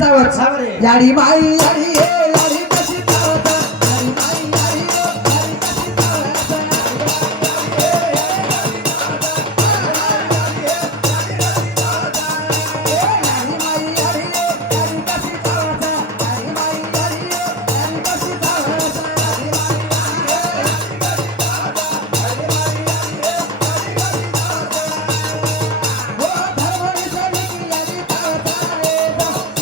चावत हा बरे. याडी माई याडी ये याडी कशी चावत याडी माई याडी ये याडी कशी चावत याडी माई याडी ये याडी कशी चावत याडी माई याडी ये याडी कशी चावत हो धर्मनी सडी की याडी चावत रे शिवा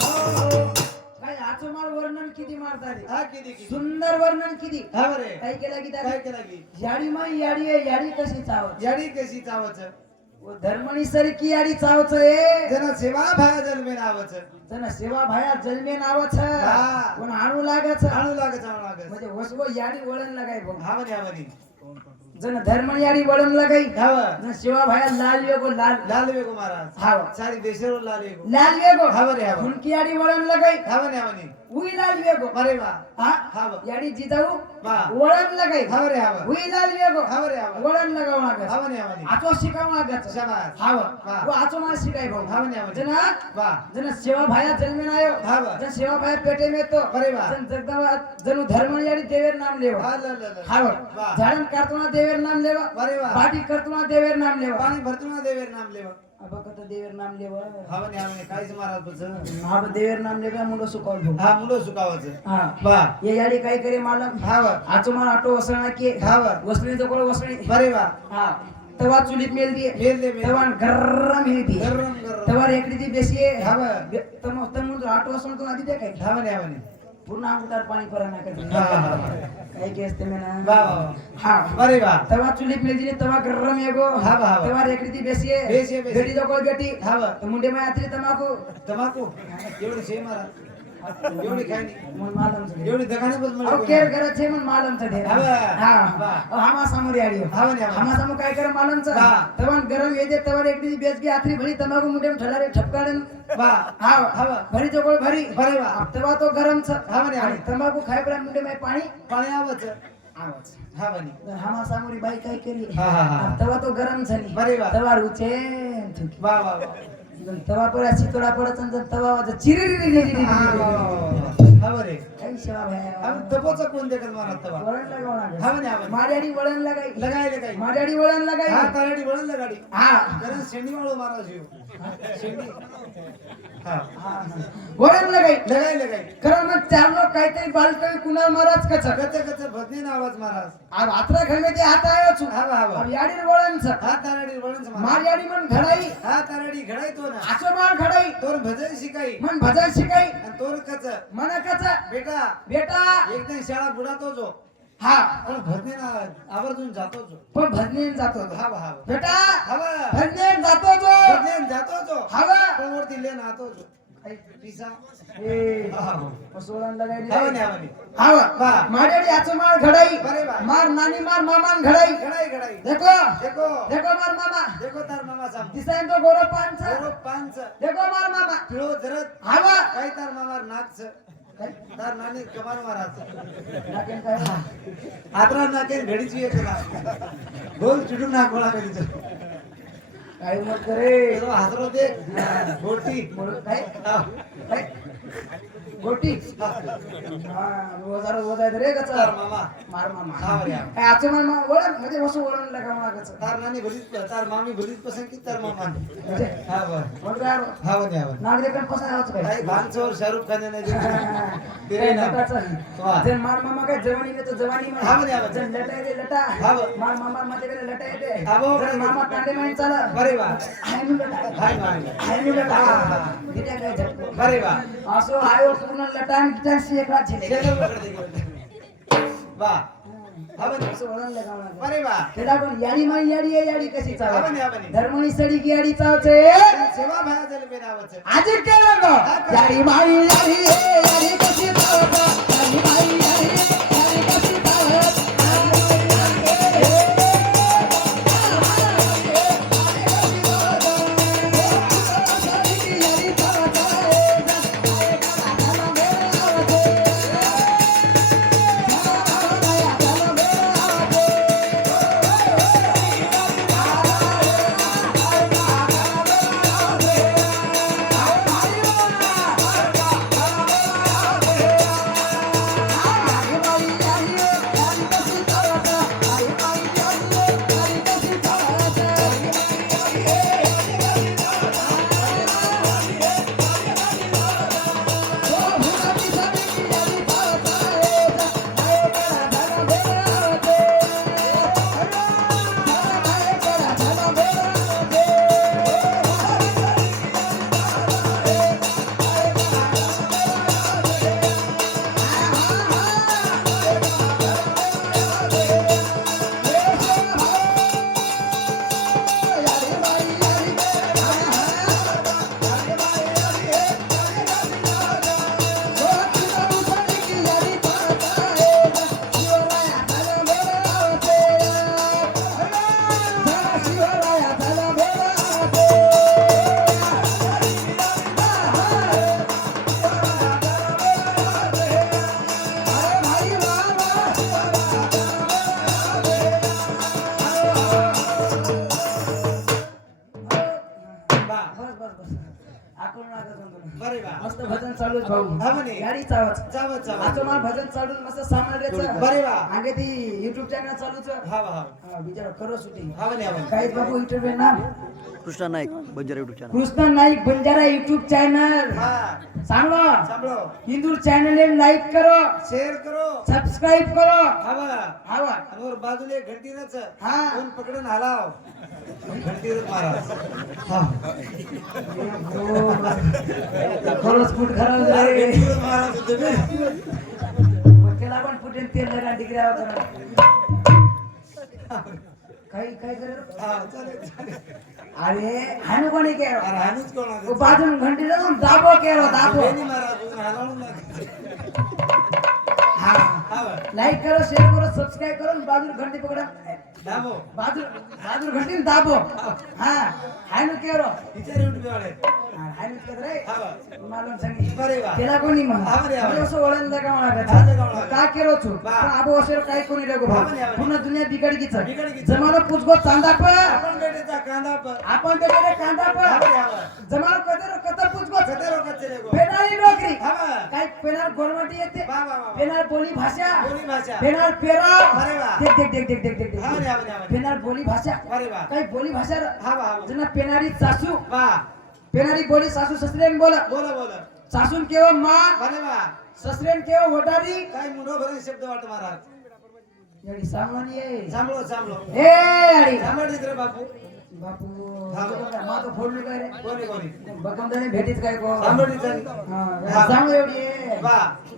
काय आजचं माळ वर्णन किती मारताले हा किती किती सुंदर वर्णन किती हा बरे. काय केलं की काय त्याने केलं की याडी माई याडी आहे याडी कशी चावत याडी कशी चावच व धर्मणी सरकी याडी चावच आहे जन सेवा भाया जन्मे नावच जण सेवा भाया जन्मे नावच हा. कोण आणू लागच आणू लागत आणू लागत म्हणजे वसव याडी वळण लगाय भाऊ हा म्हणे हा म्हणे जण धर्मणी याडी वळण लगाई हा जण सेवा भाया लाल वेगो लाल लाल वेगो महाराज हा सारी देशावर लाल वेगो लाल वेगो हा बरे हा बरे. हुनकी याडी वळण लगाई हा म्हणे हा म्हणे उई लाल वेगो अरे वा हा हा वा. याडी जिजाऊ वा. वळण लगाई हा बरे हा वा. उई लाल वेगो हा बरे हा वा. वळण लगाव लागत हा म्हणे हा म्हणे आचो शिकाव लागत शाबास. हा वा. वो आचो मा शिकाय भाऊ हा म्हणे हा म्हणे जना वा जन सेवा भाया जन्मे नायो हा वा. जन सेवा भाया पेटे में तो अरे वा. जन जगदंबा जनु धर्मणी याडी देवेर नाम लेवा हा ल ल ल हा वा. झाडन करतोना देवेर नाम लेवा अरे वा. बाटी करतोना देवेर नाम लेवा पाणी भरतुना देवेर नाम लेवा अबकत देवेर नाम लेवा हा म्हणे हा म्हणे काहीच महाराज बच हा देवेर नाम लेवा मुंडो सुकाव भाऊ हा मुलं सुकावच हा वा ये याडी काय करे मालम हा वा आचो मा आटो वसणा के हा वा वसणी तो कोळ वसणी बरे वा हा तवा चुलीत मेल दिए मेल दे मेल तवा गरम हे दी गरम गरम तवा रेकडी दी बेसी आहे हा वा. तम तम आटो वसण तो आधी दे काय हा म्हणे हा म्हणे पूर्ण अंगुतार पाणी परा ना हा हा हा काय के असते मेना वा वा वा. हा अरे वा तवा चुलीत मेल दिले तवा गरम येगो हा वा, हा वा. तवा रेकडी दी बेसी आहे बेसी आहे, बेसी. बेटी जकोळ बेटी हा वा तर मुंडे मा यात्री तमाकू तमाकू एवढी शे महाराज एवढी काय नाही मन मालम से एवढी दखाने बस अहो मला केर करत छे मन मालम से दे हा वा. हा वा. हामा समोर याडी हा म्हणे, हा म्हणे. हामा समोर काय कर मालम च हा. तवा गरम येते तवा रेकडी दी बेस गी आत्री भरी तमाकू मुंडे ठलारे ठपकाडन वा हा हा वा. भरी जकोळ भरी बरे वा तवा तो गरम च हा म्हणे, हा आणि म्हणे. तंबाखू खाय पडा मुंडे मा पाणी पाणी आवच आवाज हा म्हणे तर हामा सामोरी बाई काय केली हा, हा, हा. तवा तो गरम झाली बरे वा. तवा रुचे वा वा वा तवा पडा चितोडा पडत आणि तवा वाज चिरी हा वा वा वा. हा बरे काही सेवा भाया आम्ही तपोचा कोण देखत महाराज तवा वळण लगाव लागेल. हा म्हणे हा म्हणे माड्याडी वळण लगाई लगायले काही माड्याडी वळण लगाई हा तारडी वळण लगाडी हा कारण शेंडी वाळू महाराज येऊ शेंडी हा वळण लगाई लगायले काही खरं मग चार लोक काहीतरी बालकवी कुणाल महाराज कच कच कच भजने आवाज महाराज अब आत्रा घर में ते आता आयो छु हा वा हा वा अब याडी वळण छ हा तारडी वळण मार याडी मन घडाई हा तारडी घडाई तो ना आचो मार घडाई तोर भजन शिकाई मन भजन शिकाई आणि तोर कच मन कच बेटा बेटा एकदम शाळा बुडातो जो हा पण भजने आवर्जून जातो जो पण भजनेन जातो तो. हा वा हा वा बेटा हा वा भजनेन जातो जो भजने जातो जो हवा पण वरती लेन आतो जो काही पिसा ए हा हा पसोळण लगाई हा म्हणे, हा म्हणे. हवा वा. माड्याडी आचो मार घडाई बरे वा. मार नानी मार मामान घडाई घडाई घडाई देखो देखो देखो मार मामा देखो तार मामा साम दिसायन तो गोरो पांच गोरो पांच देखो मार मामा पिळो जरत हवा काही तार मामार नाच काय तार नानी कमार महाराज नाकेन काय आत्रा नाके घडीची एक ना गोल चिडून नाक गोळा करीच काय मत करे तो हातरो दे गोटी काय काय गोटी हा रोजार रोजाय रे तार कचा मामा मार मामा हा बरे हा. काय आचो मार मामा वळण म्हणजे वसू वळण लगा मागच तार नानी भरीत तार मामी भरीत पसंत की तार मामा म्हणजे हा बर मग यार हा म्हणे हा म्हणे. नाग देखण पसाय होत काय काही भानचोर शाहरुख खान ने ते तेरे नाम नटाचं जन मार मामा काय जवानी में तो जवानी में हा म्हणे, हा म्हणे. जन लटा रे लटा हा बरं. मार मामा मध्ये रे लटा येते हा बरं. जन मामा तांडे माइन चाला बरे वा हाय नु लटा हाय मामी हाय नु लटा हा, हा. दिल्या काय झटको बरे वा असो आयो पूर्ण लटान गिटाशी एकला छेले शेतात पकडते की वा हा म्हणे. असो वळण लगावला बरे वा तेला पण याडी माई याडी आहे याडी कशी हा चाव म्हणे, हा म्हणे. धर्मणी सडी की याडी चावचे सेवा भाया झाले मेरे आवाज आज केलं गो याडी माई याडी आहे याडी कशी चावता याडी माई याडी याडी कशी चावत शिवराया झाला बोला बा बस बस बस आकडून नका समजून. बरे बा मस्त भजन चालू आहे भाऊ हा म्हणे. गाडीचा आवाज चावत चावत आता मला भजन चालू आहे, मस्त सामान द्यायचं बरे बा आगे ती युट्यूब चॅनल चालूच हा बा बिचारा करो शूटिंग हा म्हणे हा म्हणे. काही बाबू युट्यूब आहे ना Krishna Naik Banjara YouTube channel Krishna Naik Banjara YouTube channel हा सांगलो सांभाळो हिंदू चॅनल लाईक करो शेअर करो सबस्क्राईब करो हा बा हवा आणि वर बाजूला एक घंटीनच हा. कोण पकडून हलाव घंटीनच महाराज हा खरंच फुट खराब झाले घंटीनच महाराज होते बे. मग त्याला पण फुटेल तेल जरा डिग्र्या काही काय करेल हा चालेल चालेल अरे हानु कोणी केलं अरे हाणूच कोण आहे? बाजून घंटी जाऊन दाबो केलो दाबो वेणी महाराज उजून हलावून लागायचं. हा हा बा लाईक करो शेअर करो सबस्क्राईब करो आणि बाजून घंटी पकडा दाबो बाजून घंटी दाबो हा हानु केलो विचार युट्यूब वाले हानु केलं रे हा बा मालूम सांगी बरे बा केला कोणी मग हा बरे, हा बरे. असं वळण लगा हा, लगा मला मला. का केलो छू बा. पण आबो असेल काही कोणी रे हा बरे, हा बरे. पूर्ण दुनिया बिगड गीच बिगड गीच. जमानो पुजगो चांदा पर आपण बेटेचा कांदा पर आपण बेटे कांदा हा पर बरे, हा बरे. जमानो कदर कतर पुजगो कथे लोकांचे लेको. पेनारी नोकरी हा बा काय पेनार गोरवाटी येते बा बा बा पेनार बोली भाषा बोली भाषा पेनार पेरा अरे वा. देख देख देख देख देख देख हा बरे, हा बरे, हा बरे. पेनार बोली भाषा अरे वा काही बोली भाषा हा बा हा बा. जना पेनारी सासू बा पेनारी बोली सासू ससरेन बोला बोला बोला सासून केव मा अरे वा ससरेन केव वडारी काय मुंडो भरून शब्द वाट महाराज एडी सांगणी आहे सांभाळो सांभाळो ए अडी सांभाळ रे बापू बापू हा. मा तो फोडली काय रे कोणी कोणी बकमदाने भेटीत काय को सांभाळी चाली हा सांगू एवढी आहे बा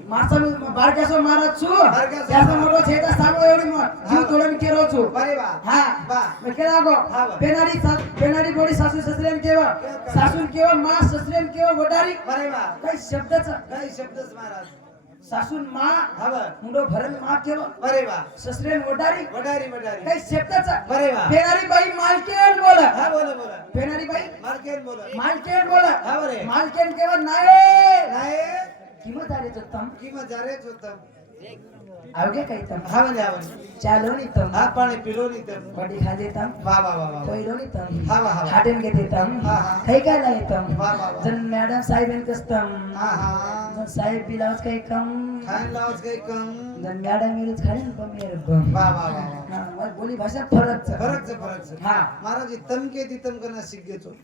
मासा बारक्यासो मारत छु बारक्यासो त्याचा मोठो छेदा सांगू एवढी मग जीव तोडून केलो छु अरे वा हा बा मैं केला गो हा बा. पेनारी बोडी सासू ससरेन केवा सासून केवा मा ससरेन केवा वडारी अरे वा काही शब्दाचा काही शब्दच महाराज सासून मा हा बा मुंडो भरण मा केवा अरे वा ससरेन वडारी वडारी वडारी काही शब्दाचा अरे वा पेनारी बाई मालकेन बोला हा बोला बोला पेनारी बाई मार्केट बोला मालकेन बोला हा बरे मालकेन केवा नाही नाही किंमत आले तो तम किंवा जारेच होतं आवगे काही तम हा म्हणजे हा म्हणजे चालो नी तम हा पाणी पिलो नाही तर बडी खाजे तम वा वा वा वा पहिलो नी तम हा वा हा वा हाटेन घेते तम हा, हा. काही काय नाही तम वा वा वा जन मॅडम साहेबेन कस्तम हा हा जन साहेब बिलावच काही कम खायला लावच काही कम जन मॅडम मिळूच खाली ना मेरे बम वा वा वा वा हा मग बोली भाषा फरक फरकच हा महाराज तमके ती तम करना सीख गेचो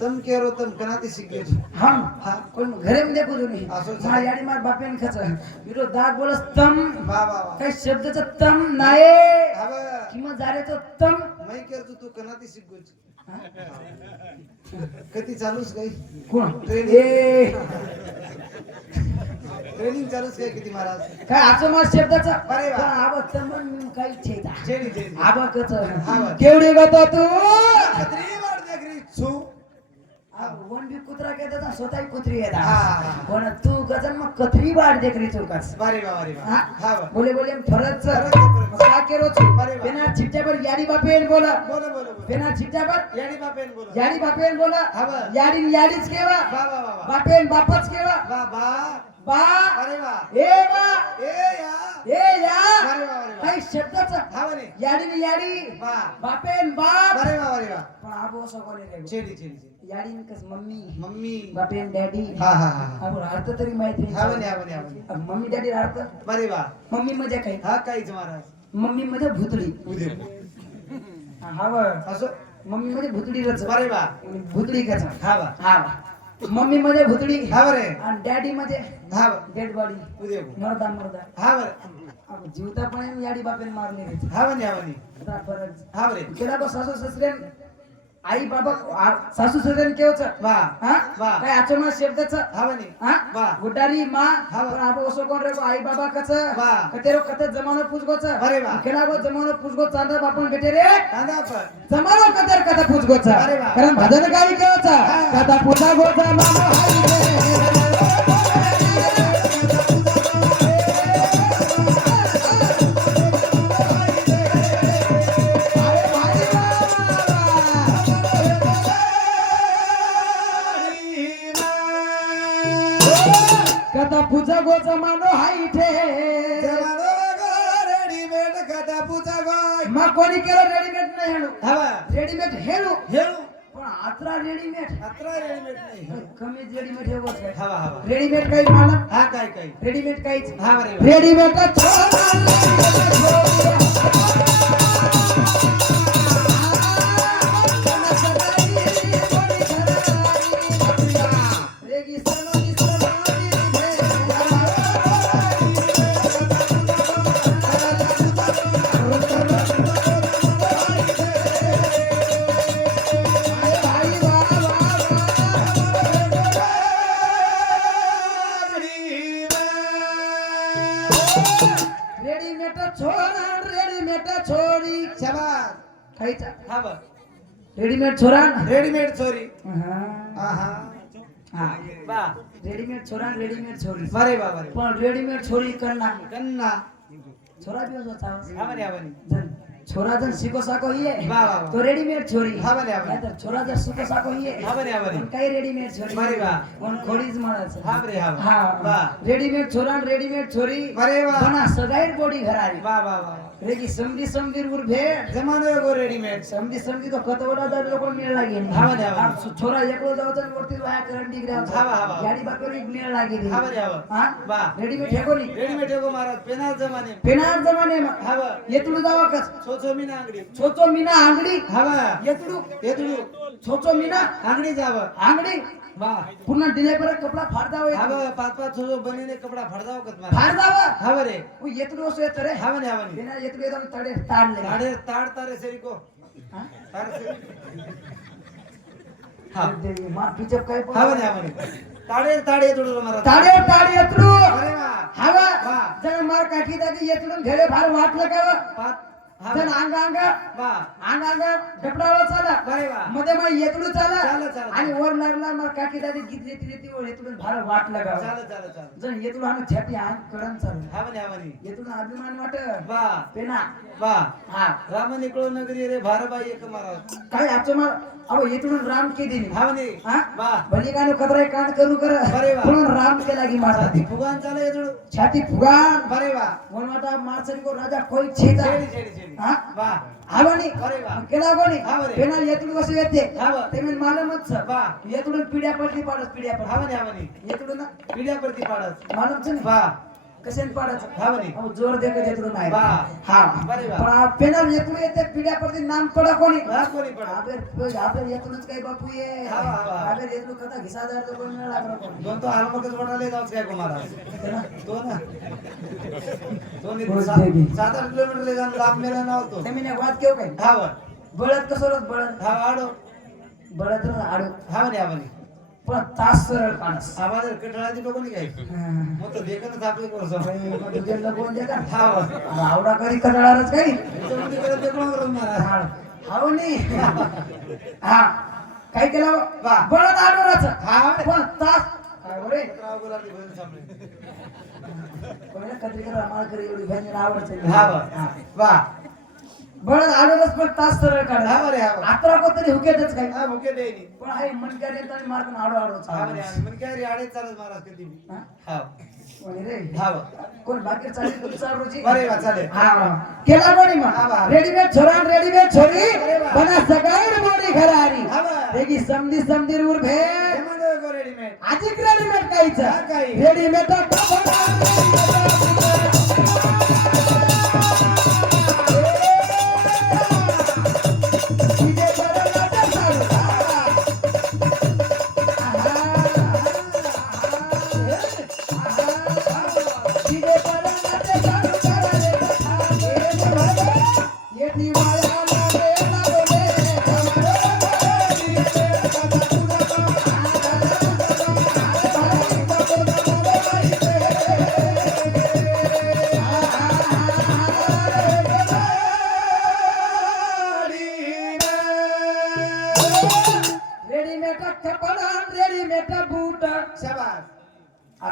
तम केरो तम कना ती सीख गेचो हम हा कोण घरे मध्ये देखो तुम्ही असं मा याडी मार बापेन खच विरो दाग बोलस तम वा वा वा काही शब्दाचं तम नाही हा बा किंवा जारेचं तम मै करतो तू कना ती सीख गेचो कधी चालूच काही कोण ट्रेनिंग. ए ट्रेनिंग चालूच काय किती महाराज काय आजो मार शब्दाचा अरे वा. आवत तम काही छेदा जेडी जेडी आबाकच आबा. केवढी गतो तू कत्री वाढ देखरी छू वन भी कुत्रा कहता स्वतः कुत्री येता हा. पण तू गजन मग कत्री वाढ देखरी चौकास बारे बा बारे बा हा? हा बा बोले बोले हम फरज फरज, फरज. का केरो छु अरे वा. बिना छिपच्या पर याडी बापेन बोला बोला बोला बोला बिना छिपच्या पर याडी बापेन बोला याडी बापेन बोला हा बा. याडी याडीच केवा वा वा वा वा बापेन बापच केवा वा बा बा अरे वा ए बा ए या ए या अरे वा अरे वा काही शब्दाचा हा बरे याडी याडी वा बापेन बाप अरे वा अरे वा पण आबो सकोले रे जेडी जेडी याडी कस मम्मी मम्मी बापेन डॅडी हा हा हा आपण अर्थ तरी माहिती हा बने हा बने हा बने मम्मी डॅडी अर्थ बरे वा मम्मी म्हणजे काही हा काहीच महाराज मम्मी मध्ये भुतडी उद्या हा वा असं मम्मी मध्ये भुतडी रच बरे वा भुतडी कसा हा बा हा वा मम्मी मध्ये भुतडी हा बरे आणि डॅडी मध्ये हा बा डेड बॉडी उद्या मरदा मरदा हा बरे अब जीवता पण याडी बापेन मारले रे हा बने हा बने आता परत हा बरे केला को सासू ससरेन आई बाबा सासू ससरेन केवच वा हा वा. काय आचोमा शब्दच हा बने हा वा. गुड्डारी मा हा. पण आप ओसो कोण रे आई बाबा कच वा. कतेरो कते जमानो पुजगोच अरे वा. केला गो जमानो पुजगो चांदा बापन बेटे रे कांदा पण जमानो कतर कथा पुजगोच अरे वा. कारण भजन गावी केवच हा. कथा पुजा गोचा मामा हाई रे अरे भाई पूजा गो जमानो हाय इथे जमानो गो रेडीमेड कथा पूजा गोय मग कोणी केलं रेडीमेड नाही हेळू हवा रेडीमेड हेळू हेळू पण आत्रा रेडीमेड अत्रा रेडीमेड नाही कमी रेडीमेड हे होत आहे हवा हवा रेडीमेड काही मला हा काय काय रेडीमेड काहीच हा बरे रेडीमेड रेडीमेड छोरा रेडीमेड छोरी शाबास खायचा हवा रेडीमेड छोरा रेडीमेड चोरी हा आहा हा बा रेडीमेड छोरा रेडीमेड छोरी बरे बा बरे पण रेडीमेड छोरी करना कन्ना छोरा भी होता हा बरे हा बरे जन छोरा जन शिको साको ये वाह, वाह, वाह. तो रेडीमेड छोरी हा बरे, हा बरे. नाहीतर छोरा जर शिको साको ये हा बरे, हा बरे. पण काही रेडीमेड छोरी बरे वा. पण खोडीच म्हणायचं हा बरे, हा बरे. हा वाह. रेडीमेड छोरा रेडीमेड छोरी बरे वा. बना सगाईर गोडी घरारी वा वा वा रेगी समधी समधी उर भेट जमानो गो रेडीमेड समधी समधी तो कतवडा दर लोक मेळ लागे हा बरे, हा बरे. छोरा एकलो जावचा वरती वाया करंट डिग्री हा बा, हा बा. गाडी बाकरी मेळ लागे हा बरे, हा बरे. हा वाह. रेडीमेड हे कोणी रेडीमेड गो महाराज पेनार जमाने पेनार जमाने हवा येतुडू जावा कस सोचो मी ना अंगडी छोचो मीना आंगडी हवा येतुडू येतुडू छोचो मीना अंगडी जाव आंगडी वा पुन्हा डिले पर कपडा फाडदा होय हवा पाच पाच सोचो बनीने कपडा फडदाव कत मारा फाडदावा हवा रे ओ येतुडू असो येत रे हवा ने हवा ने बिना येतुडू एकदम तडे ताडले ताडे ताड तारे सेरी को हा? तारे सेरी हा देवी, मा पिचप काय पण हवा ने हवा ने ताडे ताडे येतुडू महाराज ताडे ताडे येतुडू अरे वा हवा वा. जण मार काठी दादी येतुडून घेले फार वाटलं का वा? पाच जण हवा अंग अंग वा अंग अंग डबडावा चाला बरे वा मध्ये मग येतुडू चाला चाला, चाला. आणि वर लागला मार काठी दादी गीत येती येती वर येतुडून फार वाटलं का वा? चाल चाल चाल जण येतुडू आण छाती आण कडन चालू हवा ने हवा ने येतुडून अभिमान वाट वा पेना वा हा राम निकळो नगरी रे भारबाई एक महाराज काय आजचं मार अहो येतुडून राम के दिनी हवा ने हा वा भली कानो कतराय कांड करू कर बरे वा. म्हणून राम के लागी मारता छाती फुगान चाले येतुडू छाती फुगान बरे वा वनवाटा मारसरी को राजा कोई छेदा छेडी छेडी छेडी हा वा आवणी बरे वा केला कोणी हा बरे. पेना येतुड कसे येते हवा ते मी मालूमच वा येतुडून पिढ्या पडली पाडस पिढ्या पड हवा ने हवा ने येतुडून पिढ्या प्रति पाडस मालूम छे वा कसे पाडस हवा ने अहो जोर दे के येतुडून आहे वा. हा बरे वा. पण पेना येतुड येते पिढ्या पडती नाम पडा कोणी वा कोणी पडा आपे येतुडच काही बापू ये हा, हा, हा. आपे येतुड कथा घिसादार तो कोण लागला कोणी दोन तो आलमकच वडाले जाऊच काय को महाराज तो ना तो नि बोल सात देवी. 7-8 किलोमीटर ले जाऊन लाभ मेला नव्हतो ते मी वाद केव काय हवा बळत कसं रोज बळत हवा आडो बळत आडू हवा ने हवा ने पण तास सरळ काढस आवाज कटळाची लोक नाही काय मग तो देखनच आपले करतो तुझ्याला कोण देता हवा आवडा कधी कटाळारच काही त्याच्यामध्ये करत ते कोण करत महाराज हाव नी हा काय केलं वा. बळत आडवराच हा. पण तास काय बरे राव गुलाबी भरून सामने कोणाला कधी करा माळ करी एवढी भजन आवडते हवा वा बळत आडवरच पण तास सरळ काढ हा बरे हवा आत्रा को तरी हुकेतच काय हा मुके देईनी पण आहे मन काय येतात मार्कन आडो आडो हा बरे मन काय रे आडे चालत महाराज कधी हा? हा कोणी रे हवा कोण बाकी चालेल तुमचा रोजी बरे वा चालेल हा केला कोणी हा, वा. मग रेडीमेड छोरा रेडीमेड छोरी अरे वा. बना सगाईर मोडी घरारी हवा रेगी समधी समधी उर भेट जमानो गो रेडीमेड आजिक रेडीमेड काहीच हा, काही. रेडीमेड रेडीमेड कपडा रेडीमेड बूट शाबास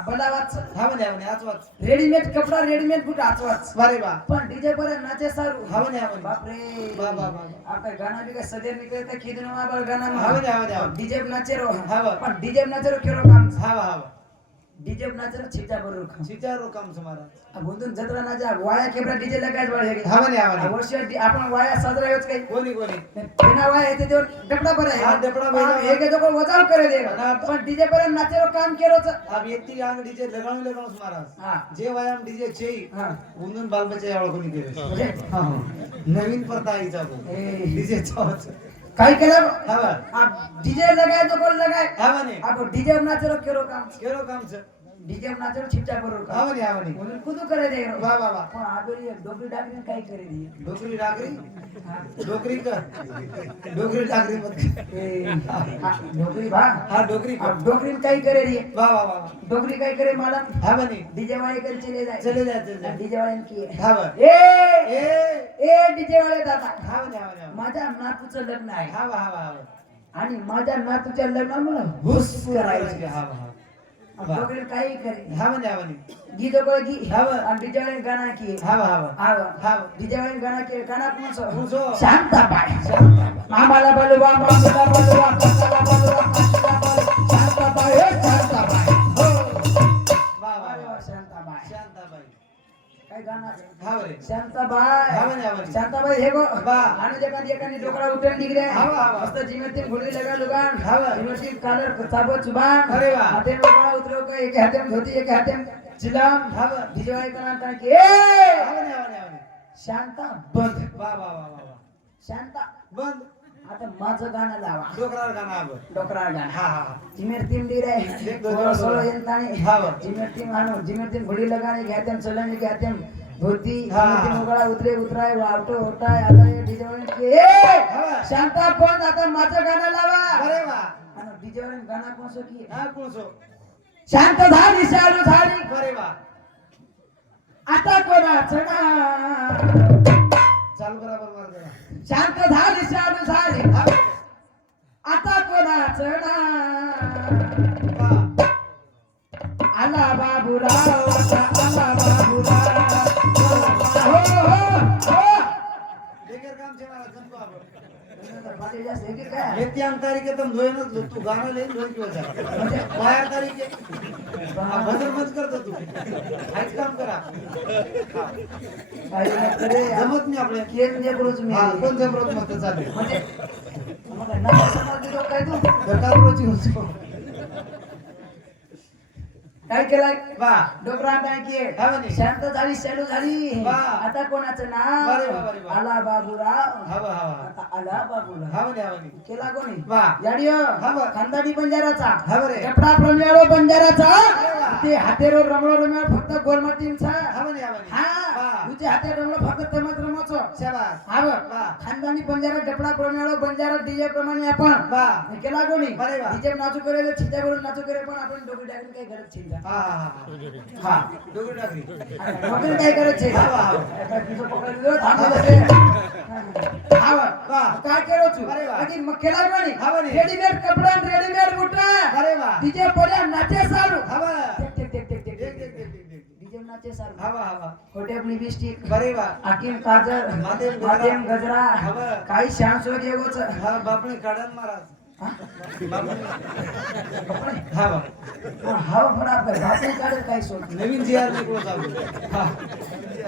बडावाच हवा ने हवा ने आचवाच रेडीमेड कपडा रेडीमेड बूट आचवाच बरे वा पण डीजे पर नाचे सारू हवा ने हवा ने बापरे बा, बा, बा. आता गाना भी का सदर निकले का खिदन मार गाना हवा ने हवा ने हवा डीजे नाचे रो हवा. पण डीजे नाचे रो केरो काम हवा हवा डीजे नाचर छिटा बरोबर खा चिचारो काम समारा बोंदून जत्रा नाचा वाया केबरा डीजे लगायच वाळ्या गे हा म्हणे हा वर्ष आपण वाया साजरा होत काही कोणी कोणी बिना वाया येते तो डबडा पर हा, डबडा बरा आहे. एक जो वजाव करे दे हा. पण डीजे पर नाचेरो काम केरोच अब व्यक्ती अंग डीजे लगाणू लगाणू समारा हा जे व्यायाम डीजे छे हा उंदून बालबच्चे यावळ कोणी केले म्हणजे हा नवीन परता आईचा डीजे चावच काय केलं हा बा आप डीजे लगाय तो कोण लगाय हा म्हणे आप डीजे नाचेरो केरो काम केरो कामच डीजे नाचेरो छिटा बरोबर हा काम म्हणे हा म्हणे म्हणून कुदू करे दे वा वा वा पण आगोली डोकरी डाकरी काय करे दे डोकरी डाकरी हा डोकरी का डोकरी डाकरी मत डोकरी भा हा डोकरी का डोकरी काय करे रे वा वा वा वा. डोकरी काय करे मॅडम हा म्हणे डीजे वाले कर चले जाए चले जाते डीजे वाले की हा बा ए ए डीजे वाले दादा हा म्हणे हा म्हणे हा म्हणे. माझ्या नातूचं लग्न आहे हा बा हा बा हा बा आणि माझ्या नातूच्या लग्नात मला हुस करायची हा बा हा डोकरी काही करे हा म्हणे हा म्हणे गीत कोळ गी हा बा. आणि डीजे वाले गाना की हा बा हा बा हा हा डीजे वाले गाना की गाना कोणचं कोणचं? शांताबाई आम्हाला बलवा बाबूला बलवा काकाला बलवा काकाला बलवा शांताबाई हे शांताबाई हो वा वा अरे वा. वा शांताबाई शांताबाई काय गाणं हा बरे शांताबाई हा म्हणे हा म्हणे शांताबाई हे गो बा. आणि एकाने डोकरा उठून निघले हा वा, हा वा. मस्त जिमेती घोडी लगा लुगान हा वा. जिमेती कालर साबो चुबान अरे वा. हाते डोकरा उतरो का एक हाते में धोती एक हाते में चिलाम हा वा. दिजवाई का नाम की ए हा म्हणे हा म्हणे हा म्हणे शांता बंद वा वा वा वा वा शांता बंद आता माझं गाणं लावा डोकरावर गाणं आलं डोकरा गाणं हा हा जिमेर टीम दी रे देख दो सोलो जरा सोलो दो. येतानी हा वा. जिमेर टीम आणो जिमेर टीम घोडी लगाने घ्याते चलने घ्याते धोती हा. जिमेर टीम उगळा उतरे उतराय वावटो होताय आता हे डीजे वाले की ए हा. शांता बंद आता माझं गाणं लावा अरे वा आणि डीजे वाले गाणं कोणसं की हा कोणसो शांत झाली चालू झाली अरे वा आता कोणाचं ना चालू बराबर मार जरा शांत झाली चालू झाली हा आता कोणाचं ना वा. आला बाबूराव आता आला बाबूराव हो हो हो बेकार काम छे मारा जमतो आपण पाटी जास्त आहे की काय येत्या तारीख एकदम धोयनच लो तू गाणं लेन धोय किंवा जा म्हणजे बाहेर तारीख आहे भजन मत करतो तू हाच काम करा काही नाही करे जमत नाही आपल्या केन जे करूच मी हा कोण जमरत मत चालेल म्हणजे मग नाव समज देतो काय तू दकावरची होतो काय केलाय वा डोकरा काय की हा म्हणे. शांत झाली चालू झाली वा. आता कोणाचं अरे नाव वा, अरे वा. आला बाबूराव हवा हवा आता आला बाबूराव हा म्हणे हा म्हणे केला कोणी वा. याडियो हा वा. खानदानी बंजाराचा हा बरे. कपडा प्रमेळो बंजाराचा अरे वा. ते हातेरो रमळो रमळ फक्त गोलमाटींचा हा म्हणे हा म्हणे हा वा. तुझे हाते रमळो फक्त तमत रमचो शाबास हा बघ वा. खानदानी बंजारा कपडा प्रमेळो बंजारा डीजे प्रमाणे आपण वा केला कोणी अरे वा. डीजे नाचू करे छित्या करून नाचू करे पण आपण डोकं टाकून काही गरज छिंदा हा हा हा डोकरी टाकली डोकं काय करत छे हा, वा, वा. एका तुझं पकडलं थांबलं ते हा वा. वा. काय करो तू अरे वा. बाकी मग केला कोणी हा म्हणे. रेडीमेड कपडा रेडीमेड बुटा अरे वा डीजे पर्या नाचे सारू हवा टेक टेक टेक टेक देख देख देख देख देख डीजे नाचे सारू हवा हवा खोटे लिपस्टिक अरे वा हाकीम काजल माध्यम गजरा. माध्यम गजरा हवं. काही शांसो देवच हा बापणे काढन महाराज हा बापणे हा बा हाव बराबर बापू काढे काय सोड नवीन जीआर निघलो चालू हा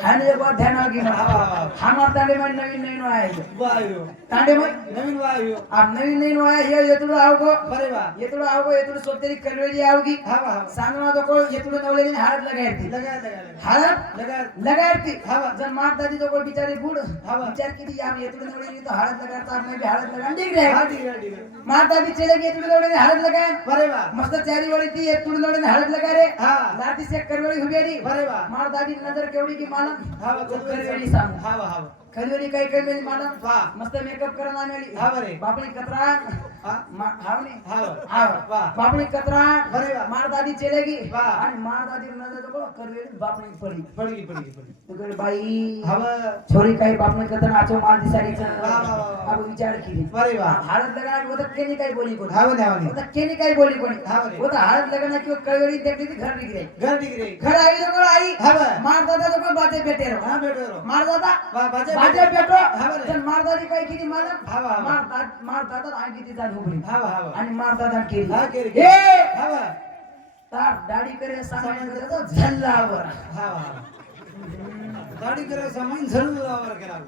आणि एक बार ध्यान आगी हा, हा, हा. हा मार तांडे मध्ये नवीन नवीन आहे वायू तांडे मध्ये नवीन वायू आप नवीन नवीन आहे हे येतुड आवगो अरे वा येतुड आवगो येतुड सोतेरी कलवेली आवगी हा वा हा सांगना तो को येतुड नवलेनी हाडत लगायती लगा लगा लगा हाडत लगा लगायती हा वा. जन मार दादी तो को बिचारे बूढ़ हा वा. विचार की या येतुड नवलेनी तो हाडत लगाता मैं भी हाडत लगान दिख रहे हा ठीक आहे ठीक आहे मार दादी चले गए येतुड नवलेनी हाडत लगान अरे वा मस्त चारी वाली थी येतुड नवलेनी हाडत लगा रे हा लाठी से करवेली हुबेरी अरे वा मार दादी नजर केवडी की मालम हा वा करवेली सांग हा वा हा वा खरीवरी काही काही मेली मालम वा मस्त मेकअप करून आमेली हा बरे बापणी कतरा हा हावनी हा वा हाव वा बापणी कतरा अरे वा. मार दादी चलेगी वा. आणि मार दादी नजर तो करवेली बापणी पडी पडगी पडगी पडगी तुकडे बाई हवा छोरी काही बापणी कतरा आचो माल दिसारीच वा, वा, वा, वा. अब विचार केली अरे वा हळद लगाना होता केनी काही बोली कोणी हा म्हणे हा म्हणे होता केनी काही बोली कोणी हा बरे. होता हळद लगाना किंवा कळवेली देखली ती घर निघले घर डिग्री घर आई जवळ आई हा वा मार दादा जवळ बाते बेटे रो हा बेटो रो मार दादा वा बाजे बाते बेटो हा बरे. तर मार दादी काही किती मालम हा वा हा वा मार दादा आई किती जाण उघडी हा वा हा वा आणि मार दादा केली हा केली ए हा वा तार दाढी करे सामान झल्लावर हा हा दाढी करे सामान झल्लावर केला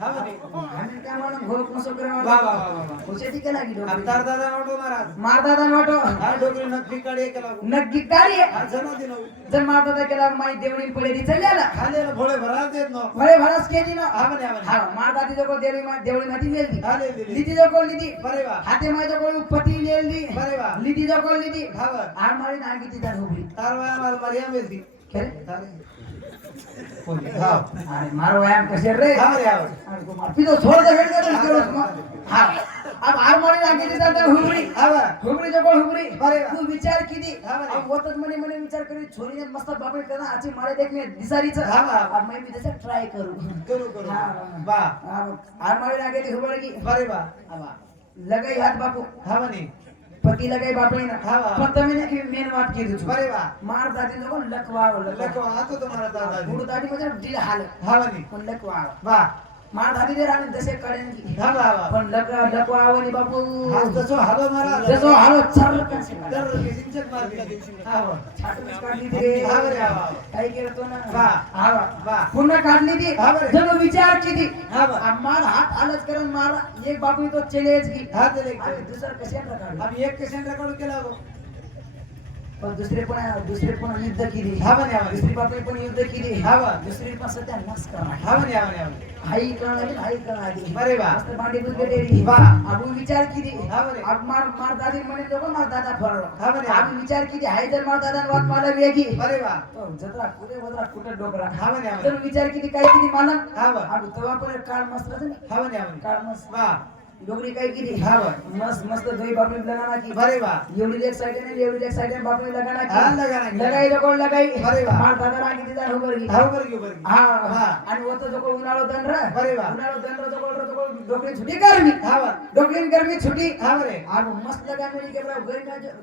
हा बरे आम्ही काय म्हणून घोर कसो करे वा वा वा वा खुशाची केला की डोकरी अवतार दादा वाटो महाराज मार दादा वाटो हा डोकरी नक्की काढे केला नक्की काढी हा जना दिनो जर मार दादा केला माई देवळी पडेली चल्याला खाले भोळे भरा देत नो भले भरास केली ना हा बरे हा मार दादी जो देवळी मध्ये नेलदी हा ले दिली लिदी जो कोण लिदी बरे वा हाते माय जो कोण पती नेलदी बरे वा लिदी जो कोण लिदी हा वा आर मारी नागी ती दार होबली तार वाया माल मारिया मिलती खरे तारे कोणी हा अरे मारो व्यायाम कसे रे हा रे हा अरे को मार पितो छोड़ दे हेड कर हा अब आर मारी नागी ती दार होबली हा वा हुबरी जो कोण हुबरी बरे तू विचार किती हा बरे. अब वतच मने विचार करी छोरीने मस्त बापडे करना आची मारे देख मी दिसारीच हा वा. अब मैं भी तसे ट्राय करू करू करू हा वा आर मारी नागी ती हुबरी की बरे वा लगाई हाथ बापू हा बने पति लगाई बापड़ी ना हाँ, हाँ। पण તમે ને મેન વાત કીધું છું बरे वा માર દાદી લોકો લખવાવ लको आतो तुम्हाला दादा ગુરુ દાદી म्हणजे ઢીલ હાલ हा बने पण लखवाव वा માર દાદી દે રાને દસે કરેન की हा वा वा पण लखवाव ની बापू आज तसो हालो महाराज जसो हालो चार कसे तर सिंचक मारली हा वा छाटून काढली ती रे हा बरे हा काय करतो ना वा. हा वा. पुन्हा काढली ती हा बरे. जणू विचार किती हा वा. मार हात हालत करून मार एक बापू तो चलेच की हा ते आणि दुसरा कशाला काढला आम्ही एक पेशंट रेकॉर्ड केला हो पण दुसरे पण युद्ध केली हा बने हा बने दुसरी बापे पण युद्ध केली हा वा. दुसरी पण सध्या नस करा हा बने हा बने हा बने हाई कळाली बरे वा. मस्त भांडी बुद्ध वा. आबू विचार किती हा बरे. अब मार दादी म्हणे लोक मार दादा फरलो हा बरे. आबू विचार किती हाय जर मार दादा वाट मला वेगी बरे वा तो जत्रा कुठे वदरा कुठे डोकरा हा बने हा तर बने विचार किती काय किती मानन हा वा. आबू तवा पण काळ मस्त रे हा बने हा बने काळ मस्त वा डोकरी काय किती हा वा. मस्त दोई बापने लगाना की बरे वा एवढी एक साइड ने एवढी एक साइड ने बापने लगाना हा, लगाना की. लगाई लोक लगाई बरे वा. मार दादा रागी तिचा उभर की हा बर घेऊ बर हा हा आणि होतो जो उन्हाळो दंड बरे वा. उन्हाळो दंड जो डोकरी छुटी गरमी हा वा. डोकरी गरमी छुटी हा बरे आणि मस्त लगाने के बरा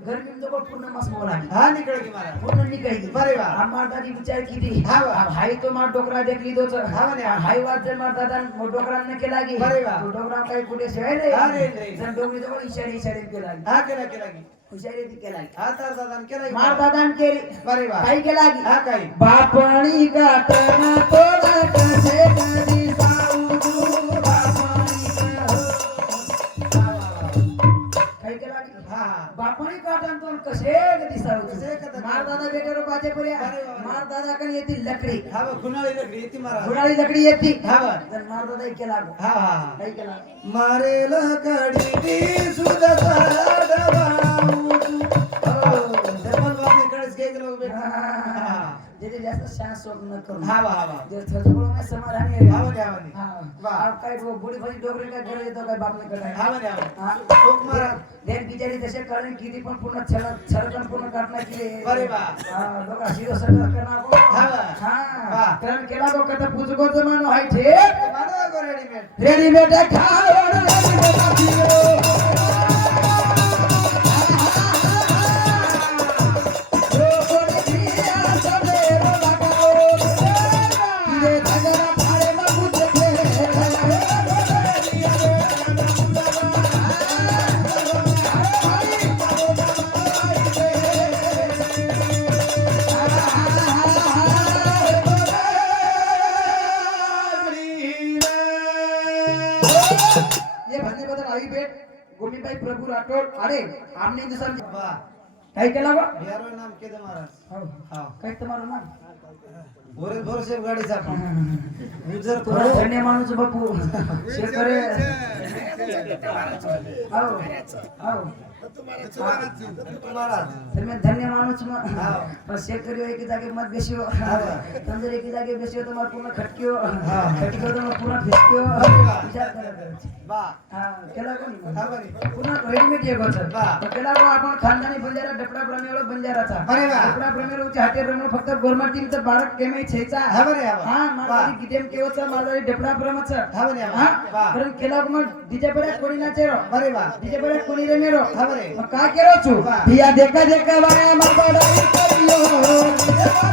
गरमी जो पूर्ण मस्त मोला हा निकळ की मारा पूर्ण निकाई बरे वा. मार दादी विचार किती हा वा. हाई तो मार डोकरा देखली दोच हा म्हणे. हाई वाज जर मार दादा डोकरा ने केला की बरे वा. तो डोकरा काही कुठे शेळ रे हा रे, रे. जर डोकरी जवळ इशारे केला हा केला केला की इशारे ती केला हा तर दादा केला की मार दादान केली बरे वा काही केला की हा काही बापणी गाठना तोडा कसे कधी साऊदू बापणी काही केला की हा हा बापणी काटन तो कसे कधी साऊदू कसे कधी मार दादा बेटेरो पाचे पर्या अरे वा. मार दादा कडे येती लकडी हा वा खुनाळी लकडी येते मारा गुडाळी लकडी येती हा वा. तर मार दादा केला गो हा हा हा काही केला मारे लकडी ती सुद्धा डबाऊ धर्मल बापने कळस घे गेलो बे हा जे जास्त शांत स्वप्न करू हा वा हा वा जे थोडं मैं समाधानी आहे हा म्हणे हा म्हणे हा वा. वा काय बुडी भाजी डोकरी काय घर येतो काय बापने कडे हा म्हणे हा हा टोक मारा देन बिचारी तसे करून किती पण पूर्ण छलकन पूर्ण काढणार की बरे वा. लोक शिरो सगळं करणार को हा वा. हा वा. कारण केला को कथा पुजको जमानो आहे ठीक मारा गो रेडीमेड रेडीमेड खाओ रेडीमेड ये भन्ने बदल आई बेट गोमीबाई प्रभू राठोड अरे आमने दिवसांनी वा काय केला गो यारो नाम केदा महाराज हो हा काय तुम्हारा नाम भोरे भोर से गाडीचा गुजर थोडा करो धन्य माणूस बापू शेतकरी हो हो महाराज तर मैं धन्य माणूस मग हा. पण शेतकरी एकी जागे मत बेसियो समजर एकी जागे बेसियो तो मला पूर्ण खटकियो हा. खटकियो तो मला पूर्ण फिसकियो हा. विचार करा बा हा केला कोणी हा बरे पूर्ण रेडीमेड एक होतं वा. तो केला को आपण खानदानी बंजारा डपडा प्रमेळ बंजाराचा अरे वा. डपडा प्रमेळ उचे हाते रमण फक्त गोरमार टीम तर बारक केमे छेचा हा बरे हा हा वा. माझी गिदेम केवचा माझा डपडा प्रमच हा बरे हा हा वा. कारण केला को मग डीजे पर कोणी नाचेरो बरे वा डीजे पर कोणी रे मेरो हा बरे मग का केरो छु वा. धिया देखा देखा वाया मगडाई करियो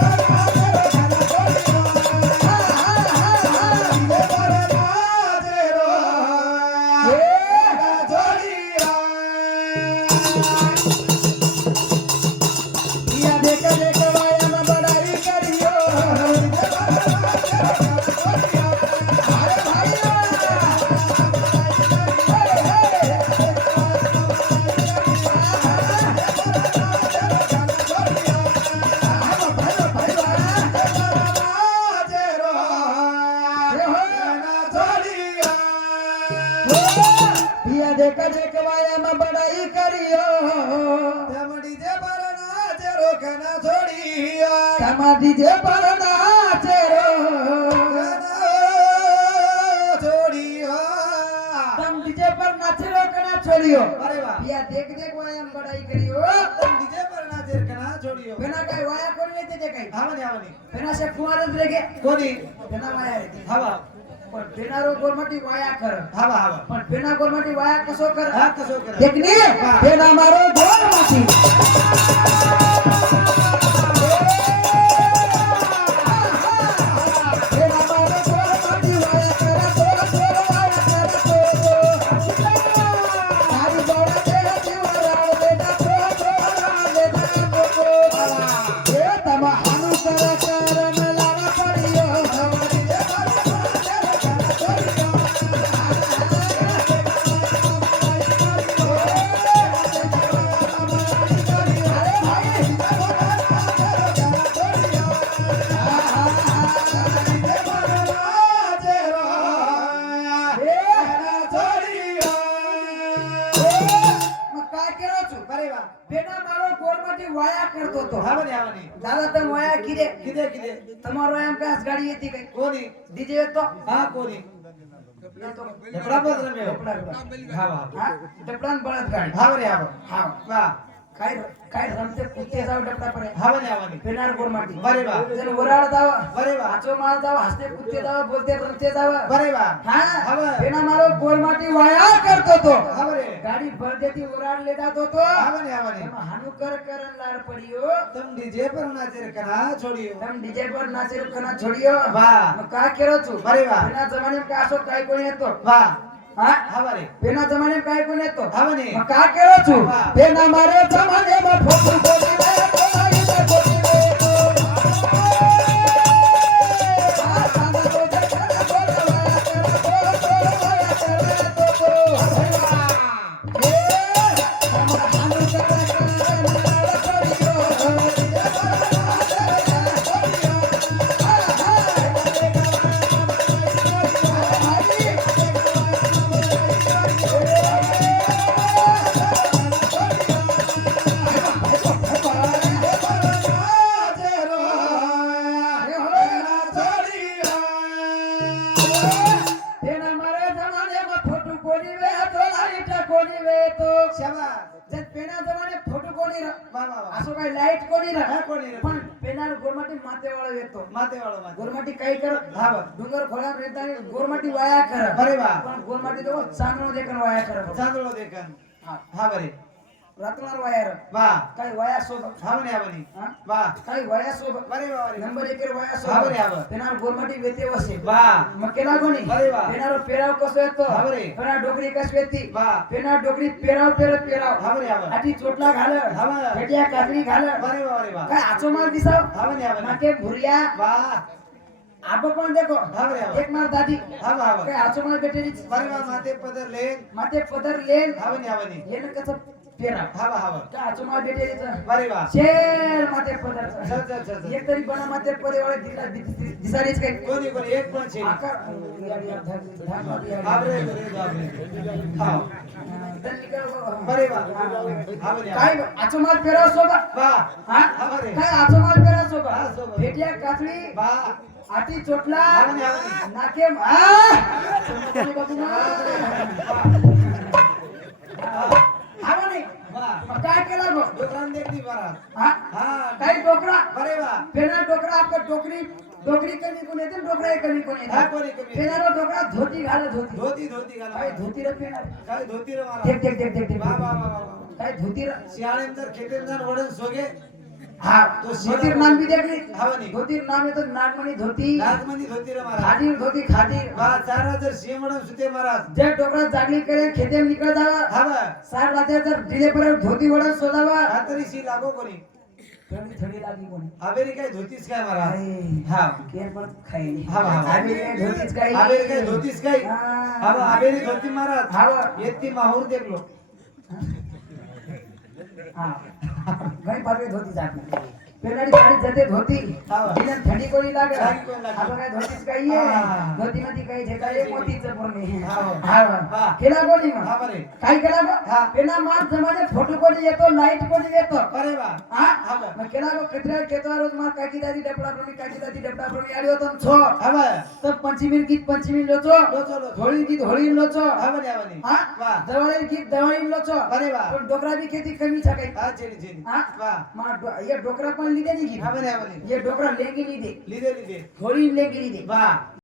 વાયામાં બડાઈ કર્યો તમડી જે પરનાચે રોકના છોડીઓ સમાધિ જે પરણા ચેરો છોડીઓ તમ ડીજે પર નાચી રોકણા છોડ્યો અરે વાહ પિયા દેખ દેખ વાયામાં બડાઈ કર્યો તમડી જે પરનાચે રોકના છોડીઓ પેના કઈ વાયા કોણ લેતે તે કઈ આવની પેના સે કુંવાર જ રેગે કોની પેના વાયા રેતે હવા પણ પેનારો ગોરમાટી વાયા કર હવા હવા પણ પેના ગોરમાટી વાયા કસો કર હા કસો કરે દેખની પેના મારો ગોરમાટી પેના મારો ગોરમાટી વાયા કર તો વાયા કર તો તારી બોડા તે જીવરાવ બેટા તો બેટા તો એ તમા હાનુ કર કર મલાવા પડ્યો હવારી દે પેના મારો ગોરમાટી વાયા કરતો તો આવની દાદા તમે વાયા કીધે કિદે કિદે તમારો એમ કાસ ગાડી હતી કઈ કોની દીજે તો હા કોની ના તો ડપડા બદ રમ્યો ડપડા. હા વાહ હા ડપડાન બળદ ગાડી હા રે આવો હા વાહ કાઈ રમતે કૂદતે જાવ ડપડા પર આવની આવની પેનાર ગોરમાટી બરે વાહ જન વરાળ દાવ બરે વાહ આચો માર દાવ હસતે કૂદતે દાવ બોલતે રમતે દાવ બરે વાહ હા હવે. પેના મારો ગોરમાટી વાયા કરતો તો આવરે ગાડી ભર દેતી વરાળ લેતા તો આવની આવની એમાં હાનુ કર કરન લાડ પડ્યો તમ ડીજે પર નાચે કના છોડ્યો તમ ડીજે પર નાચે કના છોડ્યો વાહ હું કા કેરો છું બરે વાહ પેના જમાને કાસો કાઈ કોણી હતો વાહ હા આવરે પેના જમાને કાઈ કોણી હતો આવની હું કા કેરો છું વાહ. પેના મારે જમાને માં ફોટો ફોટી રે તમારી ને ફોટી રે તો આ સાના તો જખના બોલવા તો એ તમારા હાનુ કરા તેના મારે જમાને માં ફોટો કોની વે તો લાઈટ કોની વે તો શાબાશ જે પેના જમાને ફોટો કોની ર વાહ વાહ વાહ આસો કઈ લાઈટ કોની ર હા કોની રે પણ પેનાર ગોરમાટી માથે વાળો વેતો માથે વાળો માથે ગોરમાટી કઈ કર હા વાહ ડુંગર ખોળા રહેતા ગોરમાટી વાયા કર બરે વાહ પણ ગોરમાટી તો ચાંદનો દેખન વાયા કર ચાંદલો દેખન હા હા બરે રાતનાર વાયા ર વાહ કઈ વાયા સોબ આવની આવની હા વાહ કઈ વાયા સોબ બરે વાહ નંબર 1 વાયા હા સોબ બરે આવ પેનાર ગોરમાટી વેતે વસે વાહ મકેલા કોની બરે વાહ. પેનારો પેરાવ કસો હતો હાવરે. પેના ડોકરી કસવેતી વાહ. પેના ડોકરી પેરાવ પેરાવ આવરે આવ આટી ચોટલા ઘાલે હાવરે. પેટિયા કાકરી ઘાલે બરે વાહ રે વાહ કઈ આચો માર દિસાવ આવની આવની માકે ભુરિયા વાહ આપો પણ દેખો હાવરે આવ એક માર દાદી હા વાહ કઈ આચો માર બેટેરી બરે વાહ માથે પદર લે માથે પદર લેન આવની આવની એને કસ પેરાવ હા વાહ હા કઈ આચો માર બેટેરી બરે વાહ શેર માથે પદર સર એક તરી બના માથે પદે વાળે દિસારી જ કઈ કોની કોની એક પણ છે આકાર આવરે રે આવરે હા બરે વાહ આવની આવ કાઈ આચો માર પેરાવ સોબા વાહ હા આવરે કઈ આચો માર પેરાવ સોબા હા, સોબા. પેટિયા કાકડી વાહ આટી ચોટલા આવની આવની નાકે આવો નહીં વાહ काय केला गो दुकान देखती बरा हा हाँ काय डोकरा बरे वाह पेना डोकरा आपको डोकरी कमी कोण येते डोकरा कमी कोण हाँ येते कोनी कोनी पेनारो डोकरा धोती घाले धोती धोती धोती काय गाला धोती रे पेना काय धोती रे मारा देख देख देख देख देख वाह वाह वाह वाह काय धोती रे सियाळे अंदर खेते अंदर वडन सोगे हा तो धोती नाम भी देख ली हवा नहीं धोती नाम है तो नागमणी धोती नागमंदी धोती रे मारा खादी धोती खादी वाह चार हजार सिंहवडन सुते महाराज जे डोकरा जागली करे खेते निकळ जावा हवा सार राते जर दिले पर धोती वडा सोलावा रात्री सी लागो कोणी थंडी थंडी लागी कोणी हवेली काय धोतीच काय महाराज अरे हाँ केर पण खाई हा, हा. आम्ही काय धोतीच काही हवेली काय धोतीच काय हा. हवा हवेली धोती महाराज हवा. येती माहूर देखलो हा गई पारवे धोती जात नाही पेनाडी साडी जते धोती हा. तिला थंडी कोणी लागे थंडी कोणी लागे. आता काय धोतीच काही हा. आहे धोती मध्ये काही ठेकाळे मोतीचं पूर्ण हा. हा हा. केला कोणी मग हा बरे काय केला हा. गो पेना मार जमाने फोटो कोणी येतो लाईट कोणी येतो अरे वा हा हा बा. मग केला गो कचरा केतो रोज मार काकी दादी डपडा प्रमी आली होतो छो हा बा. तर पंचमी गीत पंचमी लोचो लोचो, लोचो. होळी गीत होळी लोचो हा बरे हा बरे हा वा दवाळी गीत दवाळी लोचो अरे वा पण डोकरा बी खेती कमी छकाई हा जेनी जेनी हा वा ये डोकरा पण लिदे नहीं हा बरे हा बरे ये डोकरा लेंगी लीदे लिदे लिदे होळी लेंगी लीदे वा